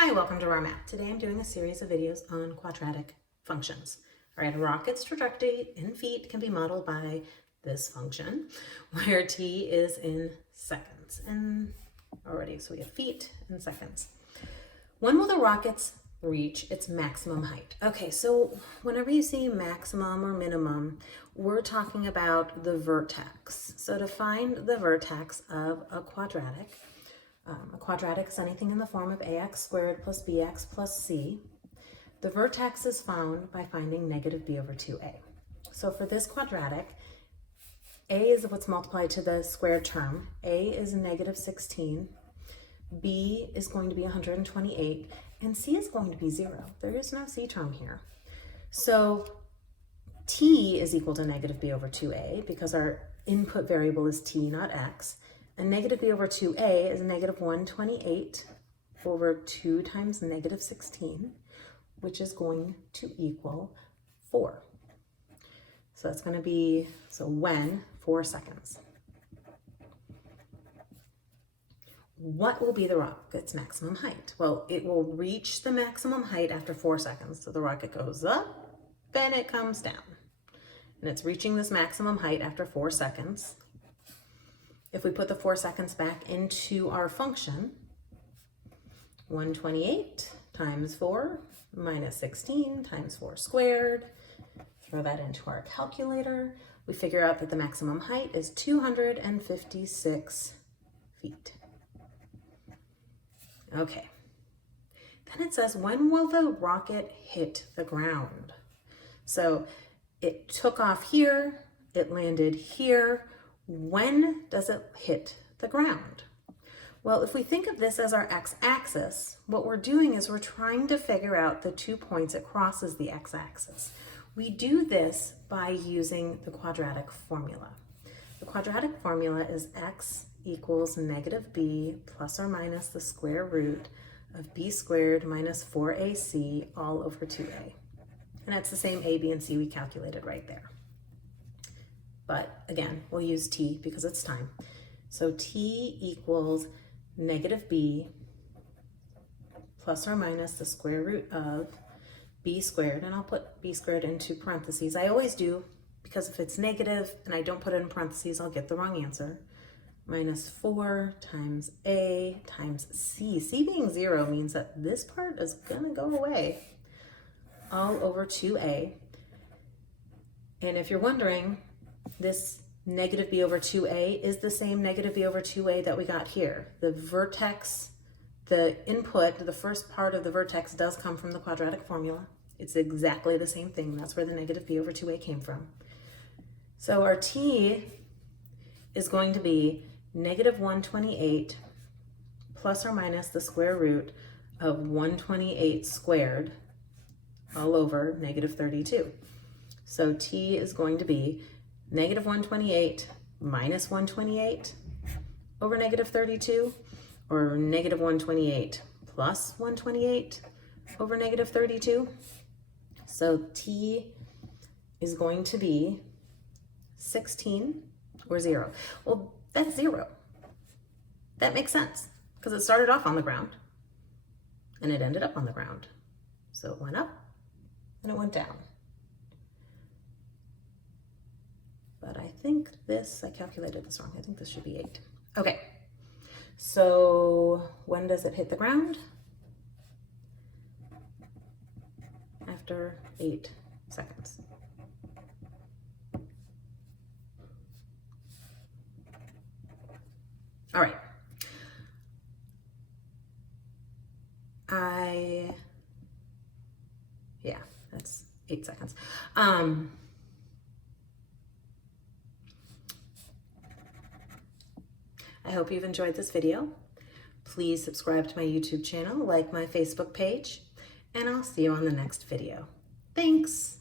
Hi, welcome to our map. Today I'm doing a series of videos on quadratic functions. All right, a rocket's trajectory in feet can be modeled by this function, where t is in seconds. And already, so we have feet and seconds. When will the rockets reach its maximum height? Okay, so whenever you see maximum or minimum, we're talking about the vertex. So to find the vertex of a quadratic is anything in the form of ax squared plus bx plus c. The vertex is found by finding negative b over 2a. So for this quadratic, a is what's multiplied to the squared term. A is negative 16. B is going to be 128. And c is going to be 0. There is no c term here. So t is equal to negative b over 2a because our input variable is t, not x. And negative b over 2a is negative 128 over 2 times negative 16, which is going to equal 4. So that's going to be, when, 4 seconds. What will be the rocket's maximum height? Well, it will reach the maximum height after 4 seconds. So the rocket goes up, then it comes down. And it's reaching this maximum height after 4 seconds. If we put the 4 seconds back into our function, 128 times 4 minus 16 times 4 squared, throw that into our calculator, we figure out that the maximum height is 256 feet. Okay, then it says, when will the rocket hit the ground? So it took off here, it landed here. When does it hit the ground? Well, if we think of this as our x-axis, what we're doing is we're trying to figure out the 2 points it crosses the x-axis. We do this by using the quadratic formula. The quadratic formula is x equals negative b plus or minus the square root of b squared minus 4ac all over 2a. And that's the same a, b, and c we calculated right there. But again, we'll use t because it's time. So t equals negative b plus or minus the square root of b squared, and I'll put b squared into parentheses. I always do, because if it's negative and I don't put it in parentheses, I'll get the wrong answer. Minus 4 times a times c. C being 0 means that this part is gonna go away. All over 2a. And if you're wondering, this negative b over 2a is the same negative b over 2a that we got here. The vertex, the input, the first part of the vertex does come from the quadratic formula. It's exactly the same thing. That's where the negative b over 2a came from. So our t is going to be negative 128 plus or minus the square root of 128 squared all over negative 32. So t is going to be negative 128 minus 128 over negative 32, or negative 128 plus 128 over negative 32. So t is going to be 16 or 0. Well, that's 0. That makes sense because it started off on the ground and it ended up on the ground. So it went up and it went down. But I think I calculated this wrong. I think this should be 8. Okay, so when does it hit the ground? After 8 seconds. All right. Yeah, that's 8 seconds. I hope you've enjoyed this video. Please subscribe to my YouTube channel, like my Facebook page, and I'll see you on the next video. Thanks.